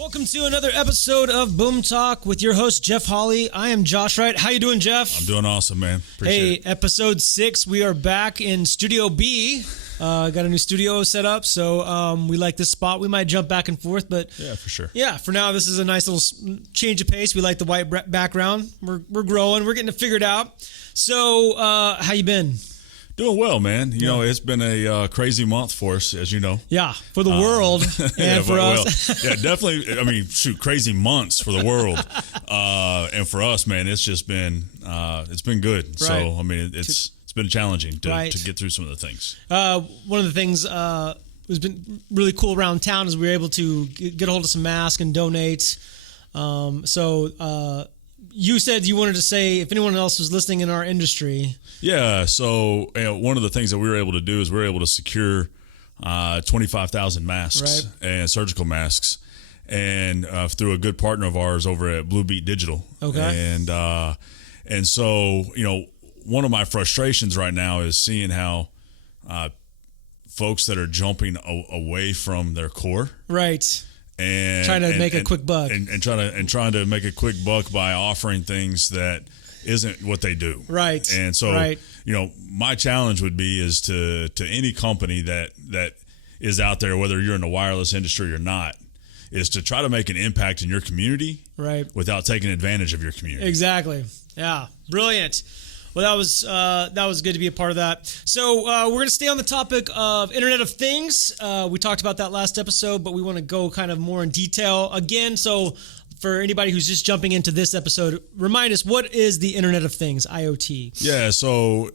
Welcome to another episode of Boom Talk with your host, Jeff Hawley. I am Josh Wright. How you doing, Jeff? I'm doing awesome, man. Appreciate it. Episode 6. We are back in Studio B. Got a new studio set up, so we like this spot. We might jump back and forth, but yeah, for sure. Yeah, for now, this is a nice little change of pace. We like the white background. We're growing. We're getting it figured out. So, how you been? Doing well, man. You know, it's been a crazy month for us, as you know. Yeah, for the world and for us. Yeah, definitely. I mean, crazy months for the world. And for us, man, it's just been, it's been good. Right. So, I mean, it's been challenging to get through some of the things. One of the things that's been really cool around town is we were able to get a hold of some masks and donate. You said you wanted to say if anyone else was listening in our industry. Yeah. So one of the things that we were able to do is we were able to secure 25,000 masks and surgical masks, and through a good partner of ours over at Blue Beat Digital. Okay. And so, you know, one of my frustrations right now is seeing how folks that are jumping away from their core. Right. And trying to make a quick buck, and trying to make a quick buck by offering things that isn't what they do. Right. And so, you know, my challenge would be is to any company that is out there, whether you're in the wireless industry or not, is to try to make an impact in your community, right, without taking advantage of your community. Exactly. Yeah. Brilliant. Well, that was good to be a part of that. So we're going to stay on the topic of Internet of Things. We talked about that last episode, but we want to go kind of more in detail again. So for anybody who's just jumping into this episode, remind us, what is the Internet of Things, IoT? Yeah, so,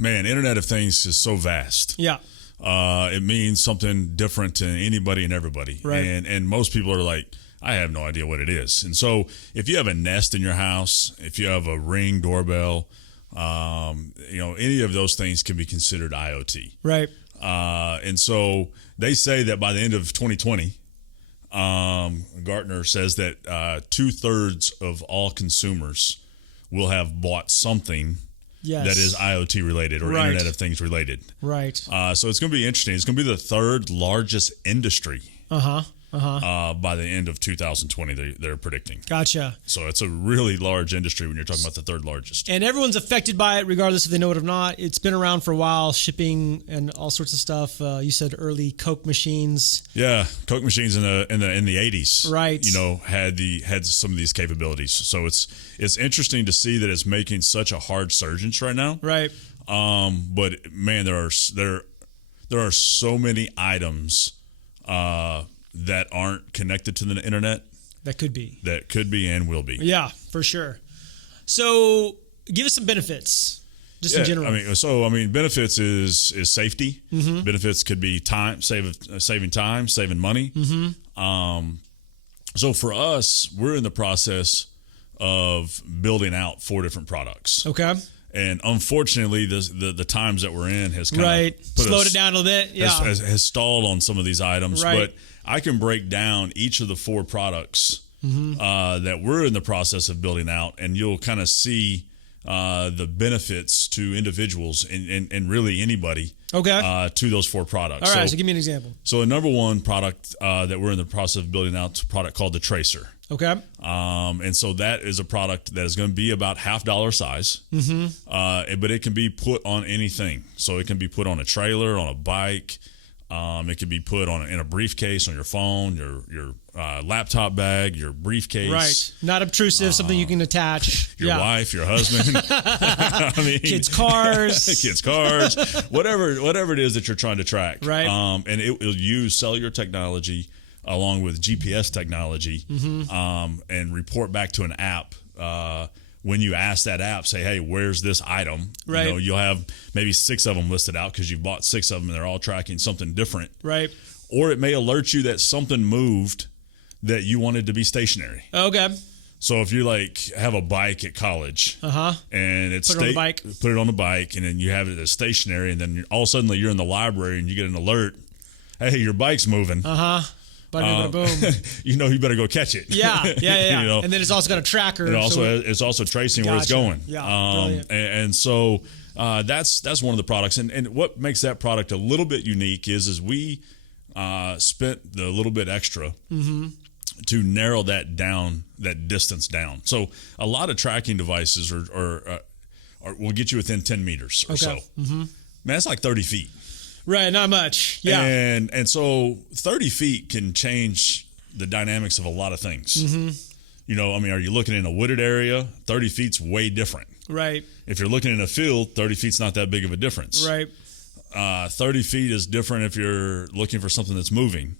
man, Internet of Things is so vast. Yeah. It means something different to anybody and everybody. Right. And most people are like, I have no idea what it is. And so if you have a Nest in your house, if you have a Ring doorbell, you know, any of those things can be considered IoT. Right. And so they say that by the end of 2020, Gartner says that 2/3 of all consumers will have bought something that is IoT related or Internet of Things related. Right. So it's going to be interesting. It's going to be the third largest industry. By the end of 2020, they're predicting. Gotcha. So it's a really large industry when you're talking about the third largest. And everyone's affected by it, regardless if they know it or not. It's been around for a while, shipping and all sorts of stuff. You said early Coke machines. Yeah, Coke machines in the 80s. Right. You know, had some of these capabilities. So it's interesting to see that it's making such a hard surge right now. Right. But man, there are so many items that aren't connected to the internet. That could be and will be. Yeah, for sure. So give us some benefits, just in general. I mean, benefits is safety. Mm-hmm. Benefits could be time, saving time, saving money. Mm-hmm. So for us, we're in the process of building out 4 different products. Okay. And unfortunately, the times that we're in has kind of slowed it down a little bit. Yeah, has stalled on some of these items. Right. But I can break down each of the 4 products that we're in the process of building out, and you'll kind of see the benefits to individuals and really anybody. Okay. To those 4 products. All right. So give me an example. So a number one product that we're in the process of building out is a product called the Tracer. Okay. And so that is a product that is going to be about $half size, but it can be put on anything. So it can be put on a trailer, on a bike. It can be put in a briefcase, on your phone, your laptop bag, your briefcase. Right. Not obtrusive. Something you can attach. Your wife, your husband. I mean, kids' cars. Whatever it is that you're trying to track. Right. And it will use cellular technology along with GPS technology, and report back to an app. When you ask that app, say, hey, where's this item? Right. You know, you'll have maybe 6 of them listed out because you've bought 6 of them and they're all tracking something different. Right. Or it may alert you that something moved that you wanted to be stationary. Okay. So if you have a bike at college, and it's put it on the bike, and then you have it as stationary, and then all of a sudden you're in the library and you get an alert, hey, your bike's moving. Boom. You know, you better go catch it. Yeah. You know? And then it's also got a tracker. It's also tracing where it's going. Yeah. And so that's one of the products. And what makes that product a little bit unique is we spent the little bit extra to narrow that down, that distance down. So a lot of tracking devices will get you within 10 meters or so. Man, that's like 30 feet. Right, not much. Yeah. And so 30 feet can change the dynamics of a lot of things. You know, I mean, are you looking in a wooded area? 30 feet's way different. Right. If you're looking in a field, 30 feet's not that big of a difference. Right. 30 feet is different if you're looking for something that's moving.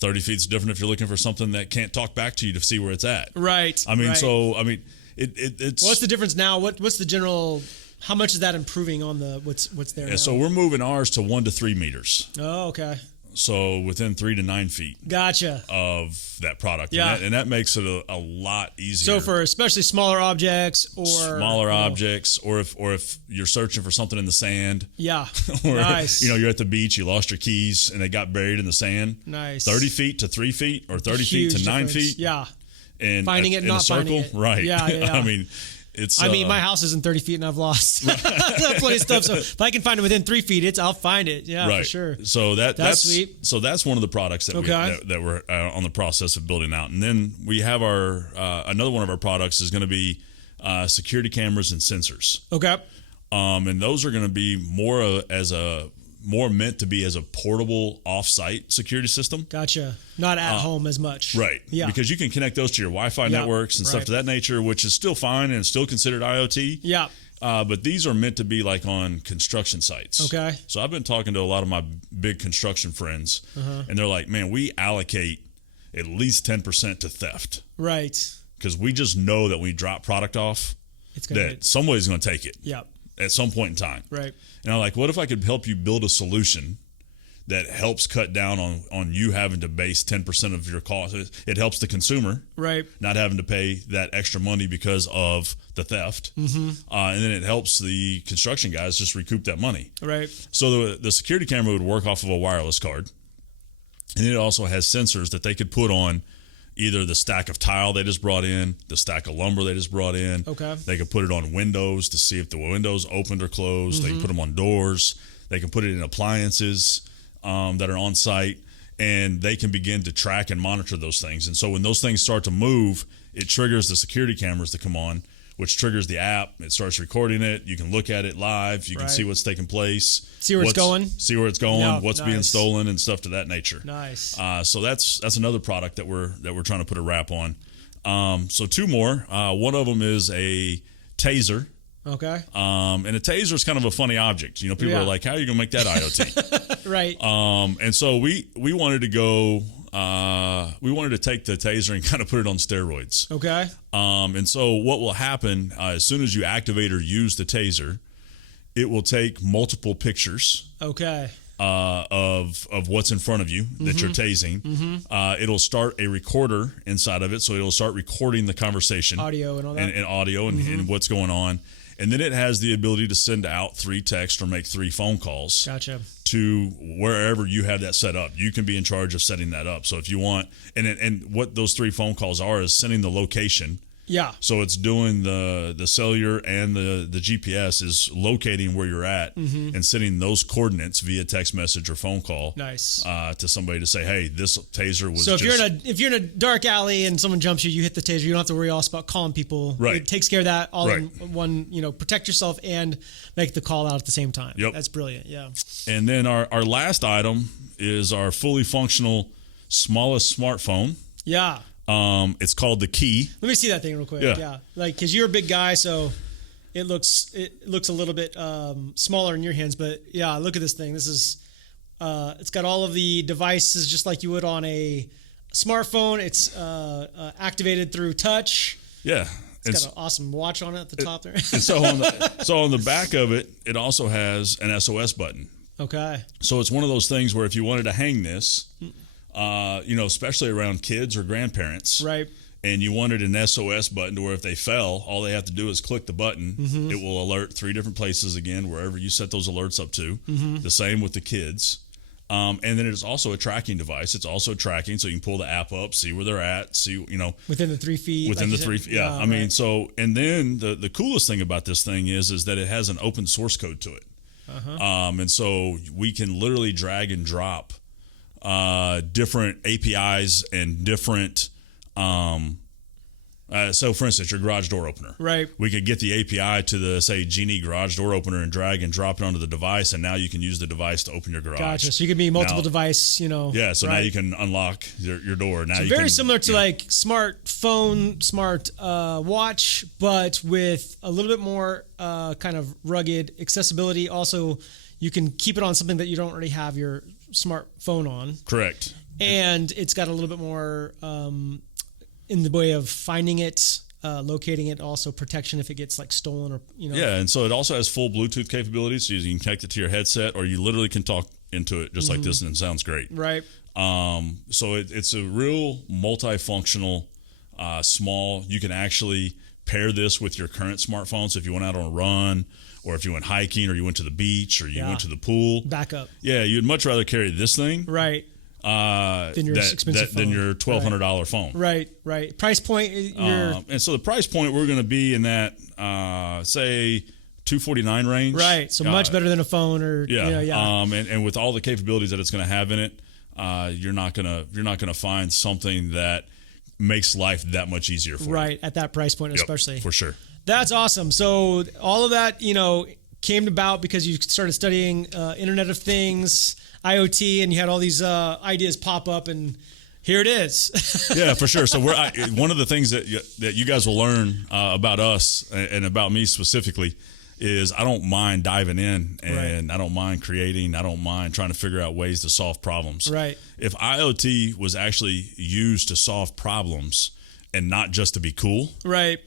30 feet's different if you're looking for something that can't talk back to you to see where it's at. Right. I mean, right. so, I mean, it's... What's the difference now? What's the general... How much is that improving on the what's there now? So we're moving ours to 1 to 3 meters. Oh, okay. So within 3 to 9 feet. Gotcha. Of that product. Yeah. And that makes it a lot easier. So for especially smaller objects or objects, or if you're searching for something in the sand. Yeah. Or, nice. you know, you're at the beach, you lost your keys and they got buried in the sand. Nice. 30 feet to 3 feet or 30 Huge feet to 9 difference. feet. Yeah. And finding it, in not a circle, finding it. Right. Yeah. I mean, it's. I mean, my house isn't 30 feet and I've lost plenty of stuff. So if I can find it within 3 feet, I'll find it. Yeah, right. for sure. So that's sweet. So that's one of the products that that we're on the process of building out. And then we have our another one of our products is going to be security cameras and sensors. Okay. And those are going to be more meant to be as a portable off-site security system. Gotcha. Not at home as much. Right. Yeah. Because you can connect those to your Wi-Fi networks and stuff to that nature, which is still fine and still considered IoT. Yeah. But these are meant to be like on construction sites. Okay. So I've been talking to a lot of my big construction friends, and they're like, man, we allocate at least 10% to theft. Right. Because we just know that we drop product off, that somebody's going to take it. Yeah. At some point in time. Right. And I'm like, what if I could help you build a solution that helps cut down on you having to base 10% of your cost? It helps the consumer, right? Not having to pay that extra money because of the theft. And then it helps the construction guys just recoup that money. Right. So the security camera would work off of a wireless card. And it also has sensors that they could put on either the stack of tile they just brought in, the stack of lumber they just brought in. Okay. They could put it on windows to see if the windows opened or closed. They can put them on doors. They can put it in appliances that are on site, and they can begin to track and monitor those things. And so when those things start to move, it triggers the security cameras to come on, which triggers the app. It starts recording it. You can look at it live. You can see what's taking place. See where it's going. See where it's going. Yeah, what's being stolen and stuff to that nature. Nice. So that's another product that we're trying to put a wrap on. So two more. One of them is a taser. Okay. And a taser is kind of a funny object. You know, people are like, "How are you going to make that IoT?" Right. And so we wanted to go. We wanted to take the taser and kind of put it on steroids. Okay. And so what will happen as soon as you activate or use the taser, it will take multiple pictures. Okay. Of what's in front of you that you're tasing. It'll start a recorder inside of it, so it'll start recording the conversation, audio and all that, and audio and what's going on. And then it has the ability to send out 3 texts or make 3 phone calls. Gotcha. To wherever you have that set up. You can be in charge of setting that up. So if you want, and what those 3 phone calls are is sending the location. Yeah. So it's doing the cellular and the GPS is locating where you're at and sending those coordinates via text message or phone call. Nice. To somebody to say, hey, this taser was. So if you're in a dark alley and someone jumps you, you hit the taser. You don't have to worry about calling people. Right. It takes care of that all in one. You know, protect yourself and make the call out at the same time. Yep. That's brilliant. Yeah. And then our last item is our fully functional smallest smartphone. Yeah. It's called the Key. Let me see that thing real quick. Yeah. Like, because you're a big guy, so it looks a little bit smaller in your hands. But yeah, look at this thing. This is it's got all of the devices just like you would on a smartphone. It's activated through touch. Yeah. It's got an awesome watch on it at the top there. And so on the back of it, it also has an SOS button. Okay. So it's one of those things where if you wanted to hang this, especially around kids or grandparents, right? And you wanted an SOS button to where if they fell, all they have to do is click the button. It will alert 3 different places again, wherever you set those alerts up to. The same with the kids. And then it is also a tracking device. It's also tracking, so you can pull the app up, see where they're at, see, within the 3 feet. Within the 3 feet, yeah. I mean, so, and then the coolest thing about this thing is that it has an open source code to it. And so we can literally drag and drop different APIs and different So, for instance, your garage door opener. Right. We could get the API to the, say, Genie garage door opener and drag and drop it onto the device, and now you can use the device to open your garage. Gotcha. So you can be multiple device, Yeah, so right. now you can unlock your door. Now so you very can, similar to like smartphone, smart watch, but with a little bit more kind of rugged accessibility. Also, you can keep it on something that you don't already have your smartphone on. Correct. And it's got a little bit more in the way of finding it, locating it, also protection if it gets like stolen or Yeah, and so it also has full Bluetooth capabilities, so you can connect it to your headset, or you literally can talk into it just like this, and it sounds great. Right. So it's a real multifunctional, small. You can actually pair this with your current smartphone. So if you went out on a run, or if you went hiking, or you went to the beach, or you went to the pool, backup. Yeah, you'd much rather carry this thing, right, than your expensive phone. than your $1,200 phone. Right. Price point. And so the price point, we're going to be in that say $249 range. Right. So much better than a phone, or and with all the capabilities that it's going to have in it, you're not gonna find something that makes life that much easier for you. Right, at that price point, especially. For sure. That's awesome. So all of that, came about because you started studying Internet of Things, IoT, and you had all these ideas pop up, and here it is. Yeah, for sure. So one of the things that you guys will learn about us and about me specifically is I don't mind diving in, and I don't mind creating. I don't mind trying to figure out ways to solve problems. Right. If IoT was actually used to solve problems and not just to be cool, right,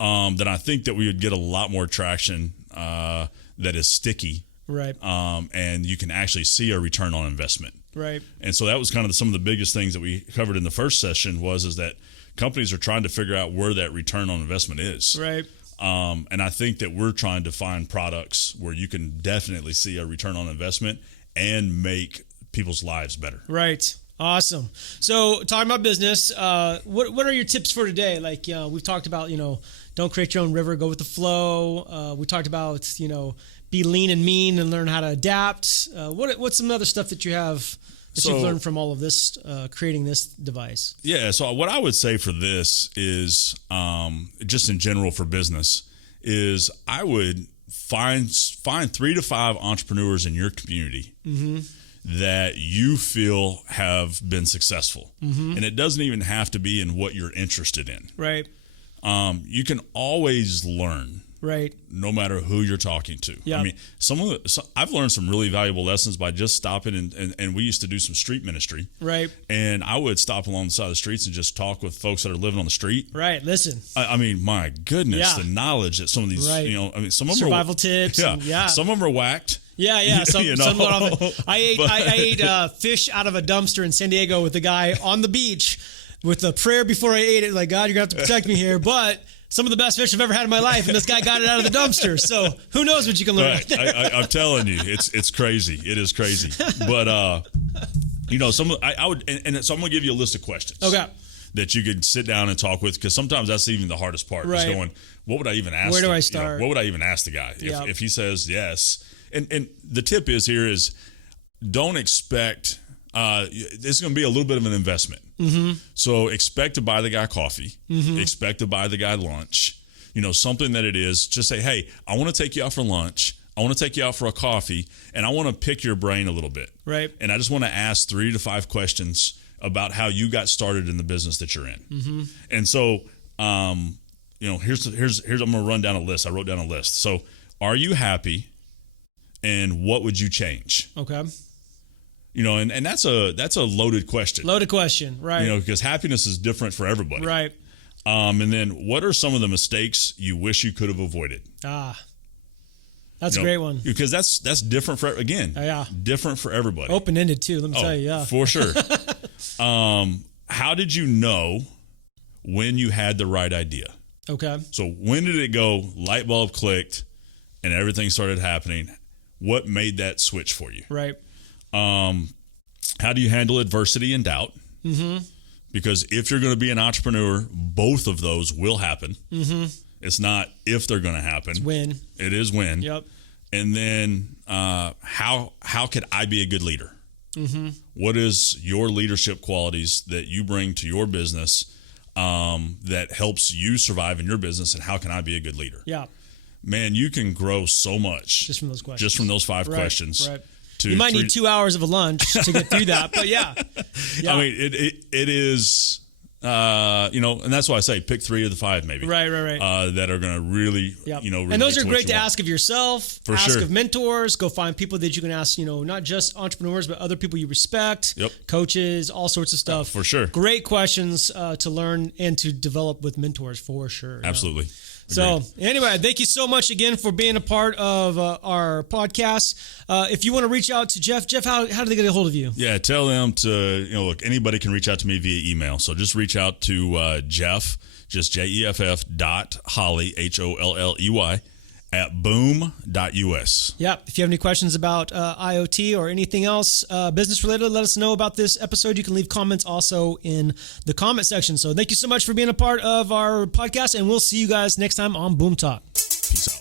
then I think that we would get a lot more traction that is sticky. Right. And you can actually see a return on investment. Right. And so that was kind of some of the biggest things that we covered in the first session is that companies are trying to figure out where that return on investment is. Right. And I think that we're trying to find products where you can definitely see a return on investment and make people's lives better. Right. Awesome. So talking about business, what are your tips for today? Like, we've talked about, don't create your own river, go with the flow. We talked about, be lean and mean and learn how to adapt. What's some other stuff that you have that you've learned from all of this, creating this device? Yeah. So what I would say for this is, just in general for business, is I would find 3 to 5 entrepreneurs in your community that you feel have been successful. And it doesn't even have to be in what you're interested in. Right. You can always learn. Right. No matter who you're talking to. Yep. I mean, I've learned some really valuable lessons by just stopping and we used to do some street ministry. Right. And I would stop along the side of the streets and just talk with folks that are living on the street. Right. Listen. I mean, my goodness, the knowledge that some of these, some of them survival tips. Some of them are whacked. Yeah. Some I ate fish out of a dumpster in San Diego with a guy on the beach with a prayer before I ate it. Like, God, you're going to have to protect me here. But some of the best fish I've ever had in my life, and this guy got it out of the dumpster. So who knows what you can learn? Right. I'm telling you, it's crazy. It is crazy. But I would, and so I'm gonna give you a list of questions. Okay. That you could sit down and talk with, because sometimes that's even the hardest part. Right. Is going, what would I even ask? Where do I start? What would I even ask the guy if he says yes? And the tip is don't expect. This is going to be a little bit of an investment. So expect to buy the guy coffee. Expect to buy the guy lunch. Something that it is. Just say, hey, I want to take you out for lunch. I want to take you out for a coffee, and I want to pick your brain a little bit. Right. And I just want to ask 3 to 5 questions about how you got started in the business that you're in. And so, here's I'm going to run down a list. I wrote down a list. So, are you happy? And what would you change? Okay. And that's a loaded question. Loaded question, right? Because happiness is different for everybody. Right. And then what are some of the mistakes you wish you could have avoided? That's a great one. Because that's different for, again, different for everybody. Open-ended too, let me tell you, for sure. How did you know when you had the right idea? Okay. So when did it go, light bulb clicked, and everything started happening? What made that switch for you? Right. How do you handle adversity and doubt? Because if you're going to be an entrepreneur, both of those will happen. It's not if they're going to happen. It's when. It is when. Yep. And then how could I be a good leader? What is your leadership qualities that you bring to your business that helps you survive in your business, and how can I be a good leader? Yeah. Man, you can grow so much just from those questions. Just from those 5 questions. Right. You might need 2 hours of a lunch to get through that, but yeah. I mean, it is, and that's why I say pick 3 of the 5 maybe. Right. That are going to really, really and those are get to great what to you want. ask of yourself, ask of mentors, go find people that you can ask, not just entrepreneurs, but other people you respect, coaches, all sorts of stuff. For sure. Great questions to learn and to develop with mentors, for sure. Absolutely. Yeah. So anyway, thank you so much again for being a part of our podcast. If you want to reach out to Jeff, how do they get a hold of you? Yeah, tell them to, look, anybody can reach out to me via email. So just reach out to Jeff, just jeff.holley, HOLLEY, at boom.us. Yeah. If you have any questions about I.O.T. or anything else business related, let us know about this episode. You can leave comments also in the comment section. So thank you so much for being a part of our podcast, and we'll see you guys next time on Boom Talk. Peace out.